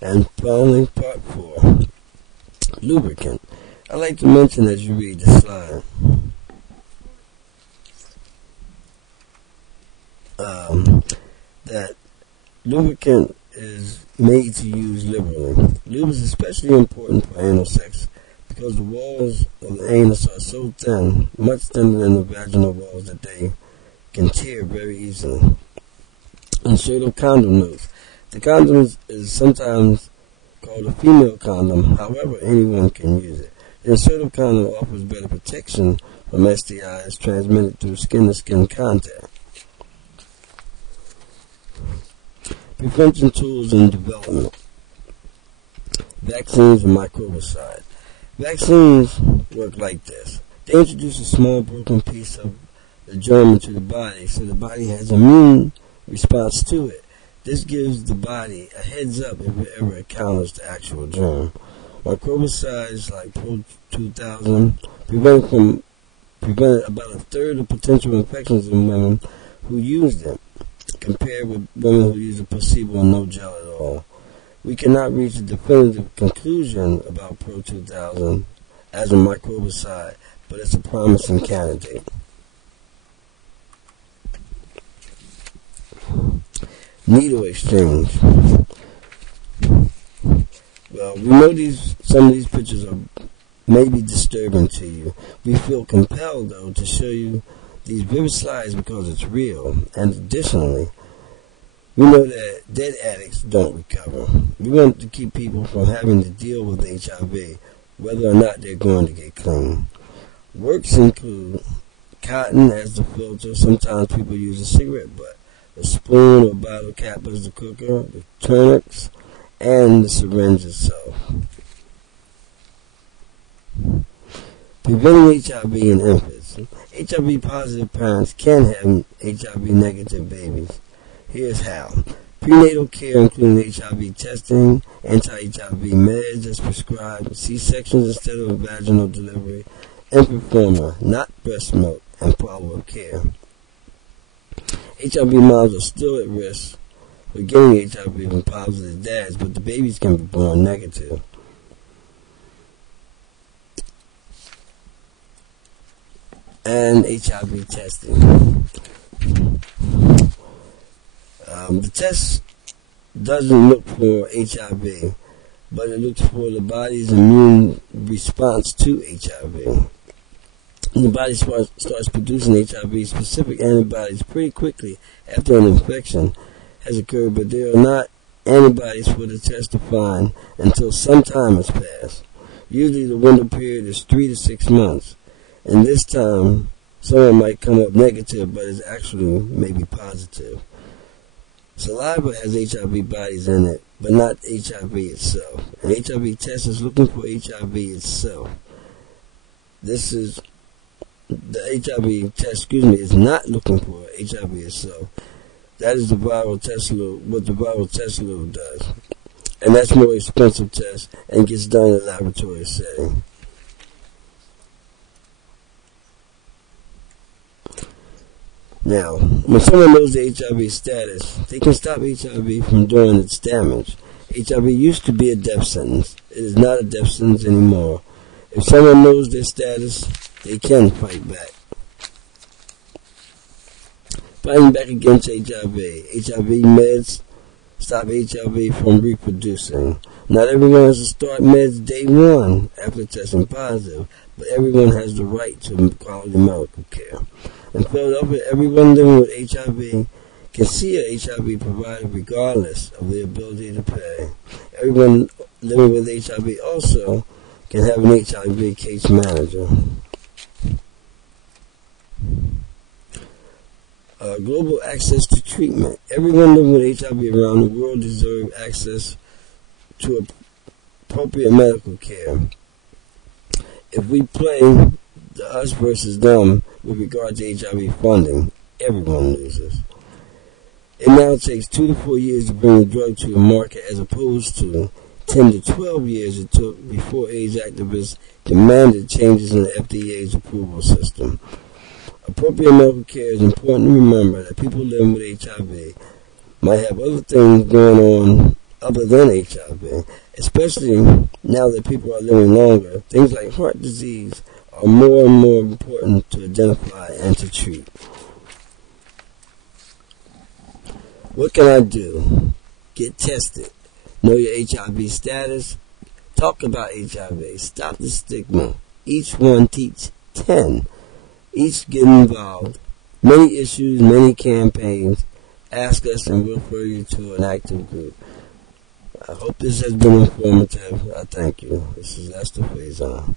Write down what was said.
And finally, part 4, lubricant. I'd like to mention as you read the slide that lubricant is made to use liberally. Lube is especially important for anal sex because the walls of the anus are so thin, much thinner than the vaginal walls, that they can tear very easily. Insert of condom notes. The condom is sometimes called a female condom, however anyone can use it. The insertive condom offers better protection from STIs transmitted through skin-to-skin contact. Prevention tools and development. Vaccines and microbicide. Vaccines work like this. They introduce a small broken piece of the germ into the body so the body has an immune response to it. This gives the body a heads up if it ever encounters the actual germ. Microbicides like Pro 2000 prevented about a third of potential infections in women who use them, compared with women who use a placebo and no gel at all. We cannot reach a definitive conclusion about Pro 2000 as a microbicide, but it's a promising candidate. Needle exchange. Well, we know some of these pictures are maybe disturbing to you. We feel compelled, though, to show you these vivid slides because it's real. And additionally, we know that dead addicts don't recover. We want to keep people from having to deal with HIV, whether or not they're going to get clean. Works include cotton as the filter. Sometimes people use a cigarette butt. The spoon or bottle cap as the cooker, the tourniquets, and the syringe itself. Preventing HIV in infants. HIV positive parents can have HIV negative babies. Here's how. Prenatal care including HIV testing, anti-HIV meds as prescribed, C-sections instead of vaginal delivery, infant formula, not breast milk, and follow-up care. HIV moms are still at risk for getting HIV from positive dads, but the babies can be born negative. And HIV testing. The test doesn't look for HIV, but it looks for the body's immune response to HIV. The body starts producing HIV-specific antibodies pretty quickly after an infection has occurred, but there are not antibodies for the test to find until some time has passed. Usually the window period is 3 to 6 months, and this time someone might come up negative, but is actually maybe positive. Saliva has HIV bodies in it, but not HIV itself. An HIV test is looking for HIV itself. The HIV test, is not looking for HIV itself. That is the viral test load, what the viral test load does. And that's a more expensive test and gets done in a laboratory setting. Now, when someone knows the HIV status, they can stop HIV from doing its damage. HIV used to be a death sentence. It is not a death sentence anymore. If someone knows their status, they can fight back. Fighting back against HIV. HIV meds stop HIV from reproducing. Not everyone has to start meds day one after testing positive, but everyone has the right to quality medical care. In Philadelphia, everyone living with HIV can see a HIV provider regardless of their ability to pay. Everyone living with HIV also can have an HIV case manager. Global access to treatment. Everyone living with HIV around the world deserves access to appropriate medical care. If we play the us versus them with regard to HIV funding, everyone loses. It now takes 2 to 4 years to bring a drug to the market as opposed to 10 to 12 years it took before AIDS activists demanded changes in the FDA's approval system. Appropriate medical care is important to remember that people living with HIV might have other things going on other than HIV, especially now that people are living longer. Things like heart disease are more and more important to identify and to treat. What can I do? Get tested. Know your HIV status. Talk about HIV. Stop the stigma. Each one teach 10. Each get involved. Many issues, many campaigns. Ask us and we'll refer you to an active group. I hope this has been informative. I thank you. This is Lester Faison.